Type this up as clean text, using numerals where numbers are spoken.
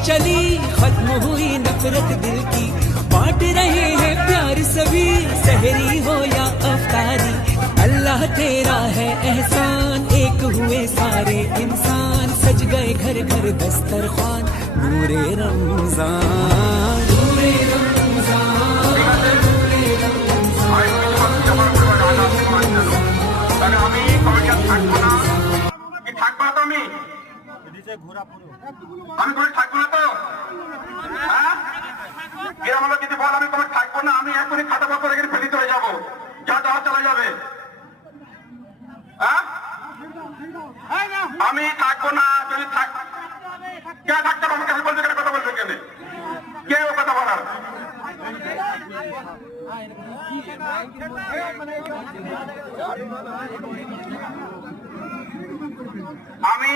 चली, खत्म हुई नफरत दिल की, बांट रहे हैं प्यार सभी, सहरी हो या अफ्तारी, अल्लाह तेरा है एहसान, एक हुए सारे इंसान, सज गए घर घर दस्तरखान, नूरे रमजान, नूरे रमजान, नूरे रमजान। আমি কমিটিতে থাকবো না, কি থাকবো না তো আমি করে থাকবো না তো, হ্যাঁ গ্রামের যদি বল আমি কমিটি থাকবো না, আমি এখনই খাতা পত্র রেখে ফেলিতে হয়ে যাবো, যা যাওয়া চলে যাবে। হ্যাঁ আমি থাকবো না, যদি কে থাকতে পারবো, কেন বলবে, কেন কথা বলবে, কেন কে ও কথা বলার? আমি